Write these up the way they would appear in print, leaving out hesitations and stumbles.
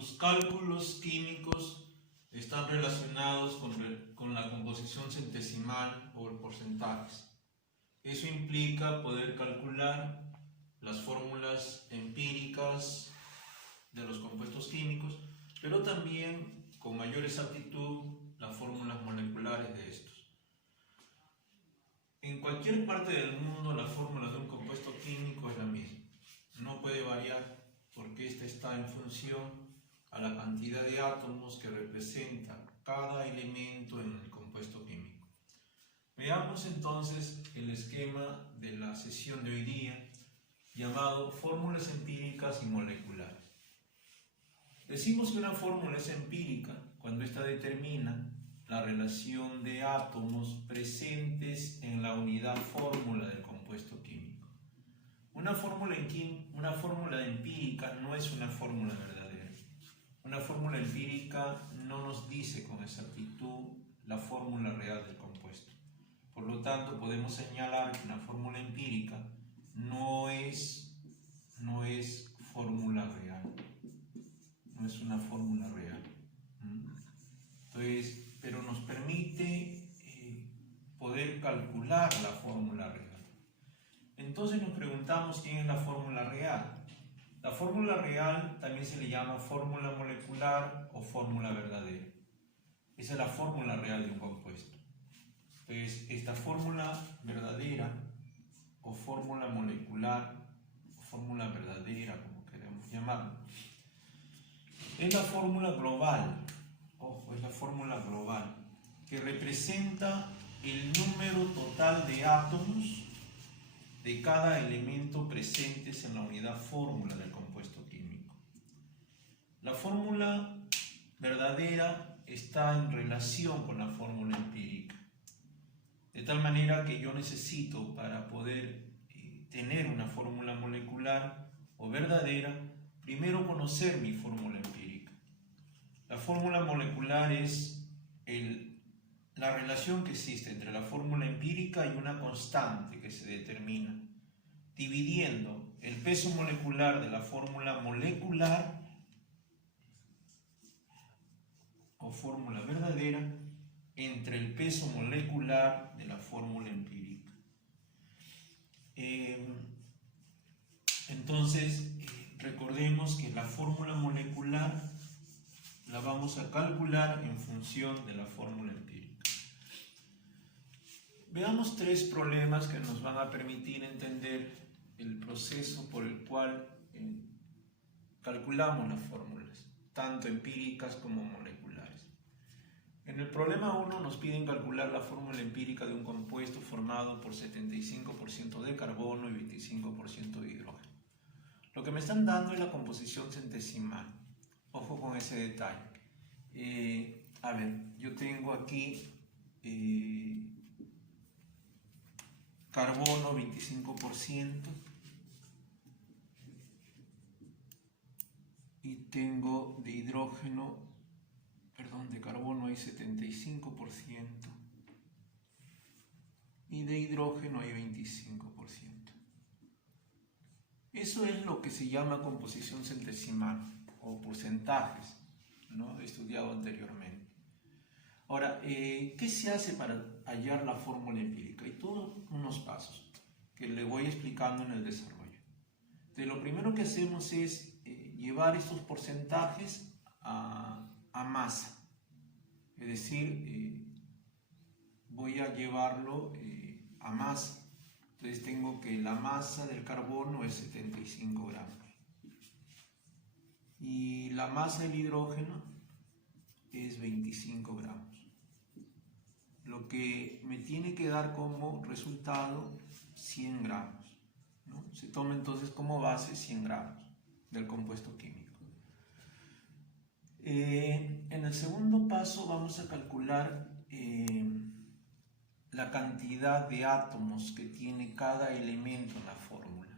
Los cálculos químicos están relacionados con la composición centesimal por porcentajes. Eso implica poder calcular las fórmulas empíricas de los compuestos químicos, pero también con mayor exactitud las fórmulas moleculares de estos. En cualquier parte del mundo la fórmula de un compuesto químico es la misma. No puede variar porque esta está en función a la cantidad de átomos que representa cada elemento en el compuesto químico. Veamos entonces el esquema de la sesión de hoy día llamado fórmulas empíricas y moleculares. Decimos que una fórmula es empírica cuando ésta determina la relación de átomos presentes en la unidad fórmula del compuesto químico. Una fórmula empírica no es una fórmula verdadera. Una fórmula empírica no nos dice con exactitud la fórmula real del compuesto. Por lo tanto, podemos señalar que una fórmula empírica no es fórmula real. No es una fórmula real. Entonces, pero nos permite poder calcular la fórmula real. Entonces nos preguntamos quién es la fórmula real. La fórmula real también se le llama fórmula molecular o fórmula verdadera. Esa es la fórmula real de un compuesto. Entonces, esta fórmula verdadera o fórmula molecular o fórmula verdadera, como queremos llamarlo, es la fórmula global. Ojo, es la fórmula global que representa el número total de átomos de cada elemento presentes en la unidad fórmula del compuesto químico. La fórmula verdadera está en relación con la fórmula empírica, de tal manera que yo necesito, para poder tener una fórmula molecular o verdadera, primero conocer mi fórmula empírica. La fórmula molecular es la relación que existe entre la fórmula empírica y una constante que se determina, dividiendo el peso molecular de la fórmula molecular o fórmula verdadera entre el peso molecular de la fórmula empírica. Entonces, recordemos que la fórmula molecular la vamos a calcular en función de la fórmula empírica. Veamos tres problemas que nos van a permitir entender el proceso por el cual calculamos las fórmulas, tanto empíricas como moleculares. En el problema 1 nos piden calcular la fórmula empírica de un compuesto formado por 75% de carbono y 25% de hidrógeno. Lo que me están dando es la composición centesimal. Ojo con ese detalle. A ver, yo tengo aquí carbono 25% y tengo de hidrógeno, de carbono hay 75% y de hidrógeno hay 25%. Eso es lo que se llama composición centesimal o porcentajes, ¿no? He estudiado anteriormente. Ahora, ¿qué se hace para hallar la fórmula empírica? Hay todos unos pasos que le voy explicando en el desarrollo. Entonces, lo primero que hacemos es llevar estos porcentajes a masa. Es decir, voy a llevarlo a masa. Entonces tengo que la masa del carbono es 75 gramos. Y la masa del hidrógeno es 25 gramos. Lo que me tiene que dar como resultado 100 gramos, ¿no? Se toma entonces como base 100 gramos del compuesto químico. En el segundo paso vamos a calcular la cantidad de átomos que tiene cada elemento en la fórmula.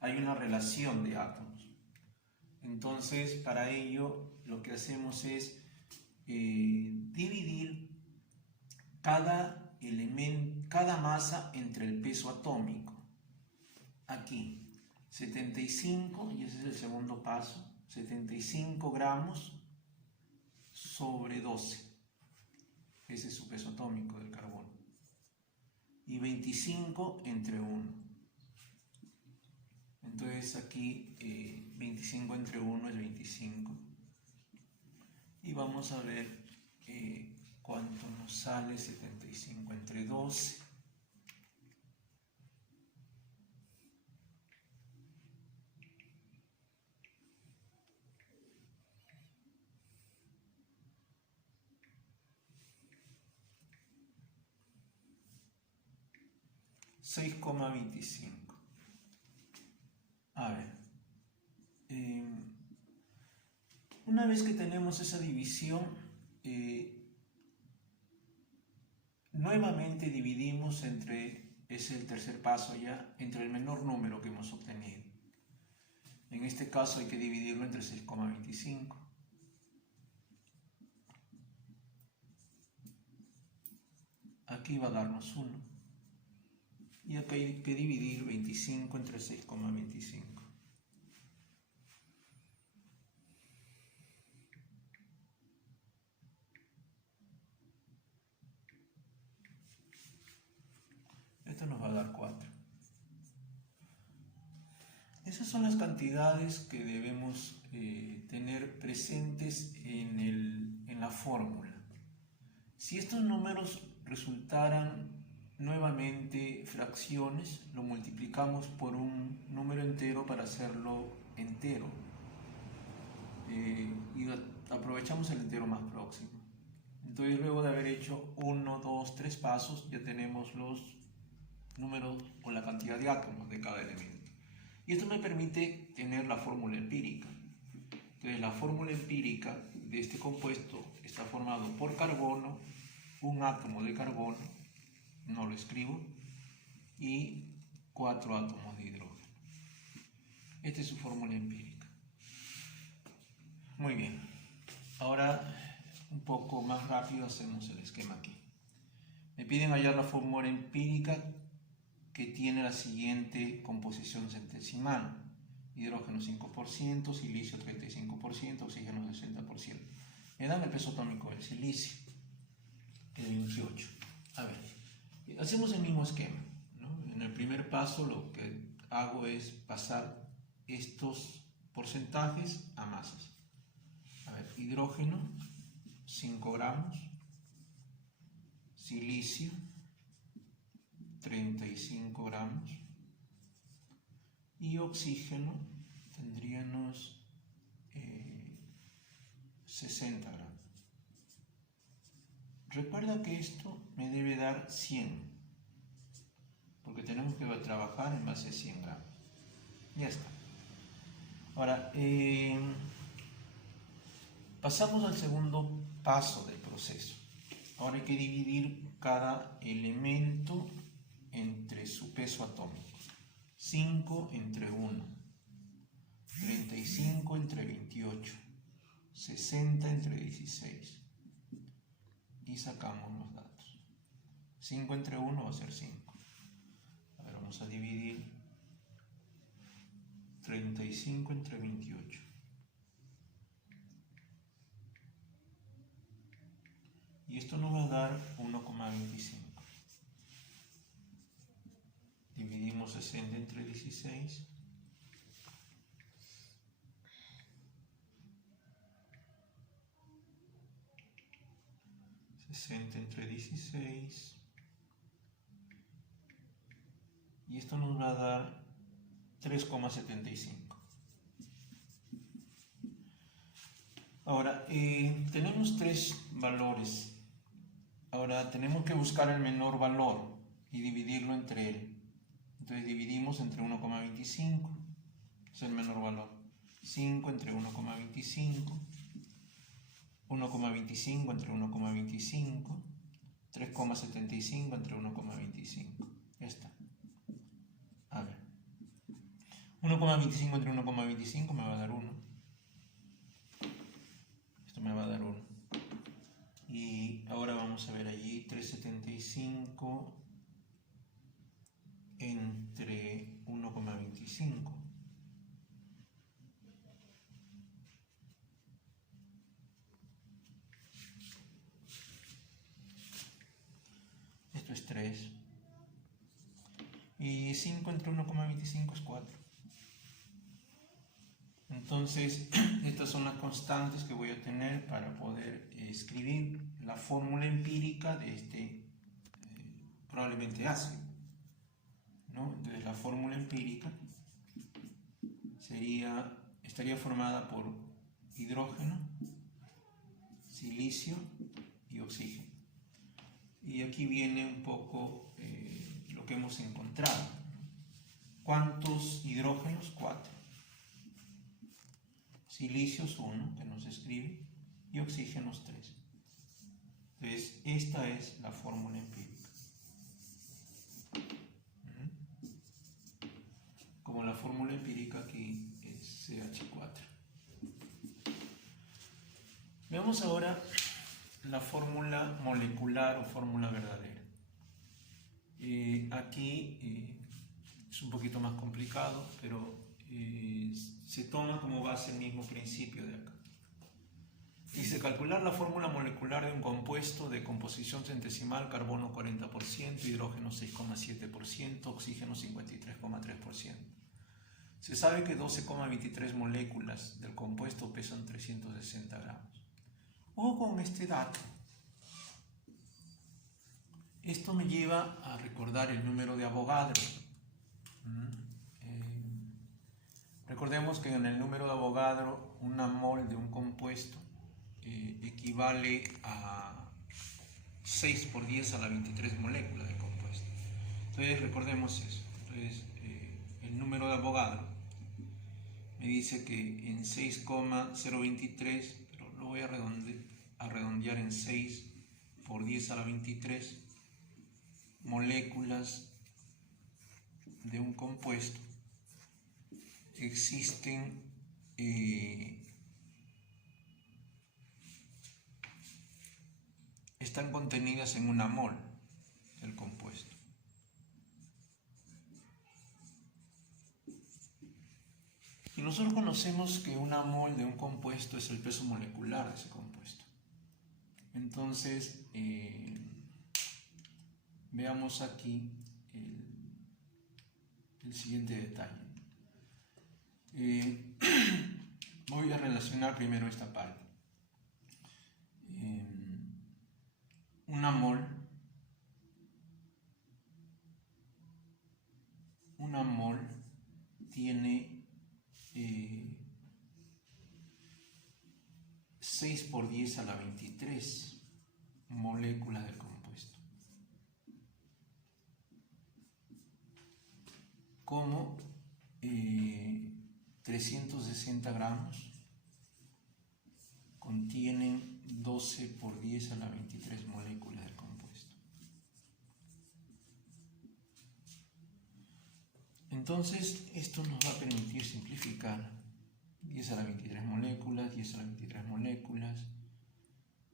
Hay una relación de átomos. Entonces, para ello, lo que hacemos es dividir cada masa entre el peso atómico. Aquí, 75, y ese es el segundo paso, 75 gramos sobre 12. Ese es su peso atómico del carbono. Y 25 entre 1. Entonces aquí 25 entre 1 es 25. Y vamos a ver cuánto nos sale 75 entre 12. $6,25. A ver, una vez que tenemos esa división, nuevamente dividimos es el tercer paso ya, entre el menor número que hemos obtenido. En este caso hay que dividirlo entre 6,25. Aquí va a darnos 1. Y acá hay que dividir 25 entre 6,25. Esto nos va a dar 4. Esas son las cantidades que debemos tener presentes en la fórmula. Si estos números resultaran nuevamente fracciones, lo multiplicamos por un número entero para hacerlo entero y aprovechamos el entero más próximo. Entonces, luego de haber hecho 1, 2, 3 pasos, ya tenemos los números con la cantidad de átomos de cada elemento. Y esto me permite tener la fórmula empírica. Entonces, la fórmula empírica de este compuesto está formado por carbono, un átomo de carbono, no lo escribo, y 4 átomos de hidrógeno. Esta es su fórmula empírica. Muy bien. Ahora, un poco más rápido hacemos el esquema aquí. Me piden hallar la fórmula empírica que tiene la siguiente composición centesimal: hidrógeno 5%, silicio 35%, oxígeno 60%. Me dan el peso atómico del silicio, el 28. A ver, hacemos el mismo esquema, ¿no? En el primer paso lo que hago es pasar estos porcentajes a masas. A ver, hidrógeno 5 gramos, silicio 35 gramos y oxígeno tendríamos 60 gramos. Recuerda que esto me debe dar 100, porque tenemos que trabajar en base a 100 gramos. Ya está. Ahora, pasamos al segundo paso del proceso. Ahora hay que dividir cada elemento entre su peso atómico. 5 entre 1, 35 entre 28, 60 entre 16. Y sacamos los datos. 5 entre 1 va a ser 5. A ver, vamos a dividir 35 entre 28. Y esto nos va a dar 1,25. Dividimos 60 entre 16. Entre 16, y esto nos va a dar 3,75. Ahora, tenemos 3 valores. Ahora tenemos que buscar el menor valor y dividirlo entre él. Entonces dividimos entre 1,25, es el menor valor. 5 entre 1,25. 1,25 entre 1,25, 3,75 entre 1,25. Ya está. A ver. 1,25 entre 1,25 me va a dar 1. Esto me va a dar 1. Y ahora vamos a ver allí 3,75 entre 1,25. 3. Y 5 entre 1,25 es 4. Entonces, estas son las constantes que voy a tener para poder escribir la fórmula empírica de este probablemente ácido, ¿no? Entonces, la fórmula empírica estaría formada por hidrógeno, silicio y oxígeno. Y aquí viene un poco lo que hemos encontrado. ¿Cuántos hidrógenos? 4. Silicios 1, que nos escribe, y oxígenos 3. Entonces, esta es la fórmula empírica. Como la fórmula empírica aquí es CH4. Veamos ahora la fórmula molecular o fórmula verdadera. Aquí es un poquito más complicado, pero se toma como base el mismo principio de acá. Dice calcular la fórmula molecular de un compuesto de composición centesimal: carbono 40%, hidrógeno 6,7%, oxígeno 53,3%. Se sabe que 12,23 moléculas del compuesto pesan 360 gramos. Ojo con este dato. Esto me lleva a recordar el número de Avogadro. Recordemos que en el número de Avogadro, una mol de un compuesto equivale a 6 por 10 a la 23 moléculas de compuesto. Entonces recordemos eso. Entonces el número de Avogadro me dice que en 6,023, pero lo voy a redondear en 6 por 10 a la 23 moléculas de un compuesto existen están contenidas en una mol del compuesto. Y nosotros conocemos que una mol de un compuesto es el peso molecular de ese compuesto. Entonces, veamos aquí el siguiente detalle. Voy a relacionar primero esta parte. Una mol tiene 6 por 10 a la 23 moléculas del compuesto. Como 360 gramos contienen 12 por 10 a la 23 moléculas del compuesto. Entonces, esto nos va a permitir simplificar 10 a la 23 moléculas, 10 a la 23 moléculas,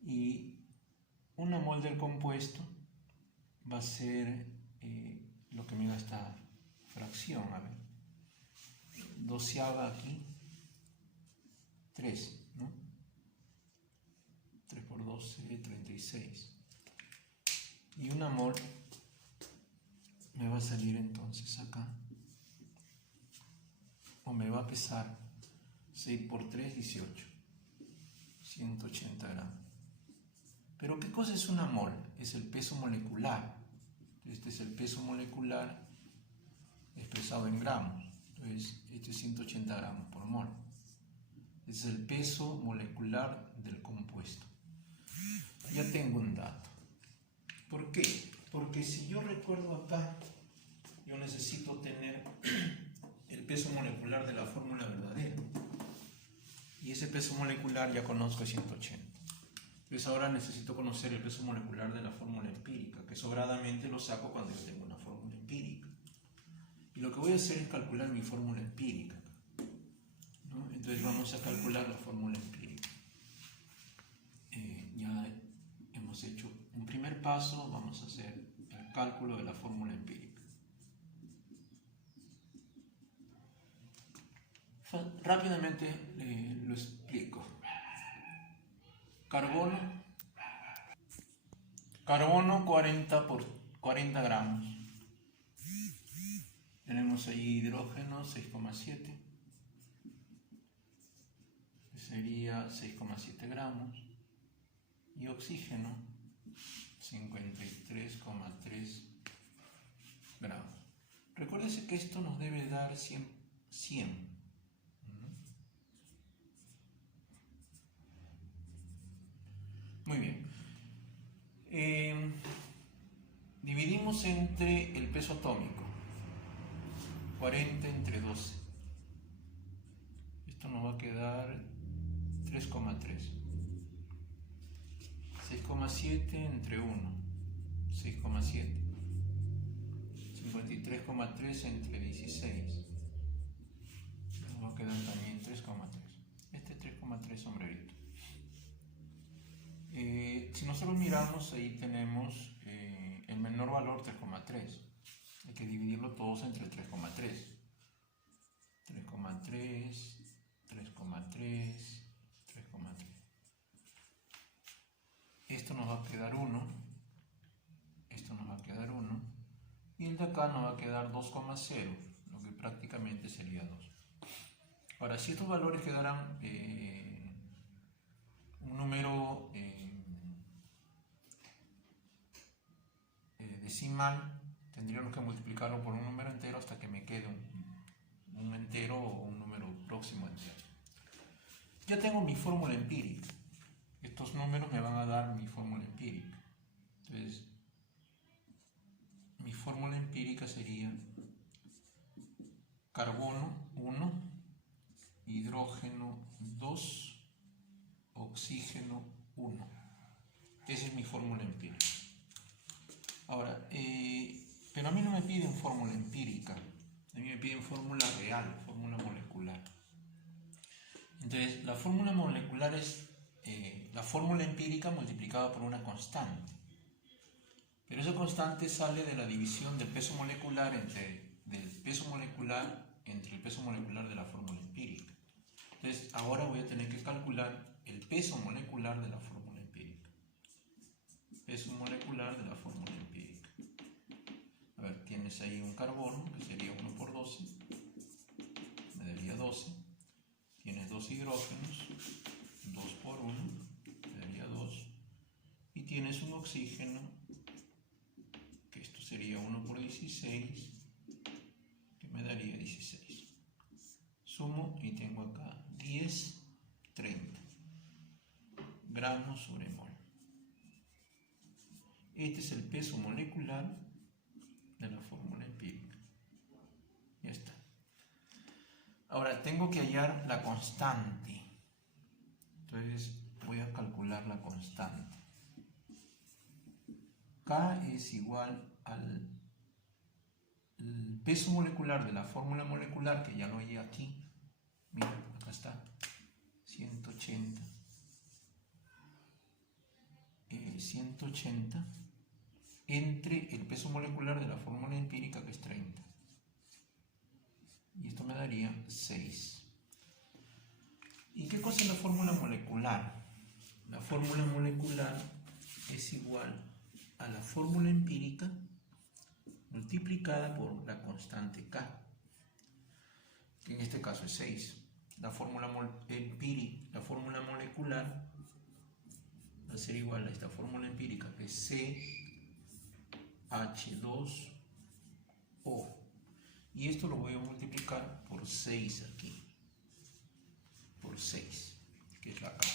y una mol del compuesto va a ser lo que me da esta fracción, a ver, doceava aquí, 3, ¿no? 3 por 12, 36. Y una mol me va a salir entonces acá, o me va a pesar 6 por 3, 18, 180 gramos. Pero ¿qué cosa es una mol? Es el peso molecular. Este es el peso molecular expresado en gramos. Entonces, este es 180 gramos por mol. Este es el peso molecular del compuesto. Ya tengo un dato. ¿Por qué? Porque si yo recuerdo acá, yo necesito tener el peso molecular de la fórmula verdadera. Y ese peso molecular ya conozco, es 180. Entonces ahora necesito conocer el peso molecular de la fórmula empírica, que sobradamente lo saco cuando yo tengo una fórmula empírica. Y lo que voy a hacer es calcular mi fórmula empírica, ¿no? Entonces vamos a calcular la fórmula empírica. Ya hemos hecho un primer paso, vamos a hacer el cálculo de la fórmula empírica. Rápidamente lo explico. Carbono 40 40 gramos. Tenemos ahí hidrógeno 6,7, que sería 6,7 gramos, y oxígeno 53,3 gramos. Recuérdese que esto nos debe dar 100. Muy bien. Dividimos entre el peso atómico. 40 entre 12. Esto nos va a quedar 3,3. 6,7 entre 1. 6,7. 53,3 entre 16. Nos va a quedar también 3,3. Este 3,3 sombrerito. Si nosotros miramos, ahí tenemos el menor valor 3,3. Hay que dividirlo todos entre 3,3. 3,3, 3,3, 3,3. Esto nos va a quedar 1. Esto nos va a quedar 1. Y el de acá nos va a quedar 2,0, lo que prácticamente sería 2. Ahora, si estos valores quedaran un número decimal, tendríamos que multiplicarlo por un número entero hasta que me quede un entero o un número próximo entero. Ya tengo mi fórmula empírica. Estos números me van a dar mi fórmula empírica. Entonces, mi fórmula empírica sería carbono 1, hidrógeno 2, oxígeno 1. Esa es mi fórmula empírica. Ahora, pero a mí no me piden fórmula empírica, a mí me piden fórmula real, fórmula molecular. Entonces, la fórmula molecular es la fórmula empírica multiplicada por una constante. Pero esa constante sale de la división del peso molecular entre el peso molecular de la fórmula empírica. Entonces, ahora voy a tener que calcular el peso molecular de la fórmula empírica. Peso molecular de la fórmula empírica. A ver, tienes ahí un carbono, que sería 1 por 12, me daría 12. Tienes 2 hidrógenos, 2 por 1, me daría 2. Y tienes un oxígeno, que esto sería 1 por 16, que me daría 16. Sumo y tengo acá 10, 30 gramos sobre mol. Este es el peso molecular de la fórmula empírica. Ya está. Ahora tengo que hallar la constante. Entonces voy a calcular la constante. K es igual al peso molecular de la fórmula molecular, que ya lo hallé aquí. Mira, acá está. 180. 180 entre el peso molecular de la fórmula empírica, que es 30. Y esto me daría 6. ¿Y qué cosa es la fórmula molecular? La fórmula molecular es igual a la fórmula empírica multiplicada por la constante K, que en este caso es 6. La fórmula molecular va a ser igual a esta fórmula empírica, que es CH2O. Y esto lo voy a multiplicar por 6 aquí. Por 6, que es la K.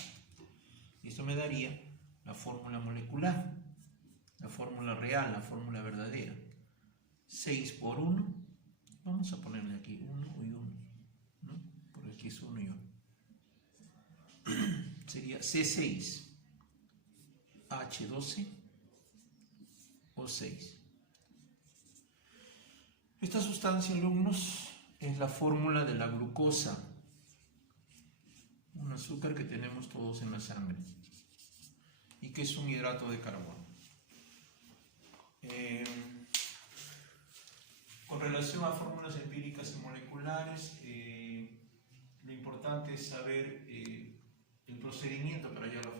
Y esto me daría la fórmula molecular, la fórmula real, la fórmula verdadera. 6 por 1, vamos a ponerle aquí 1 y 1, ¿no? Por aquí es 1 y 1. Sería C6, H12 o 6. Esta sustancia, alumnos, es la fórmula de la glucosa, un azúcar que tenemos todos en la sangre y que es un hidrato de carbono. Con relación a fórmulas empíricas y moleculares, lo importante es saber el procedimiento para hallar la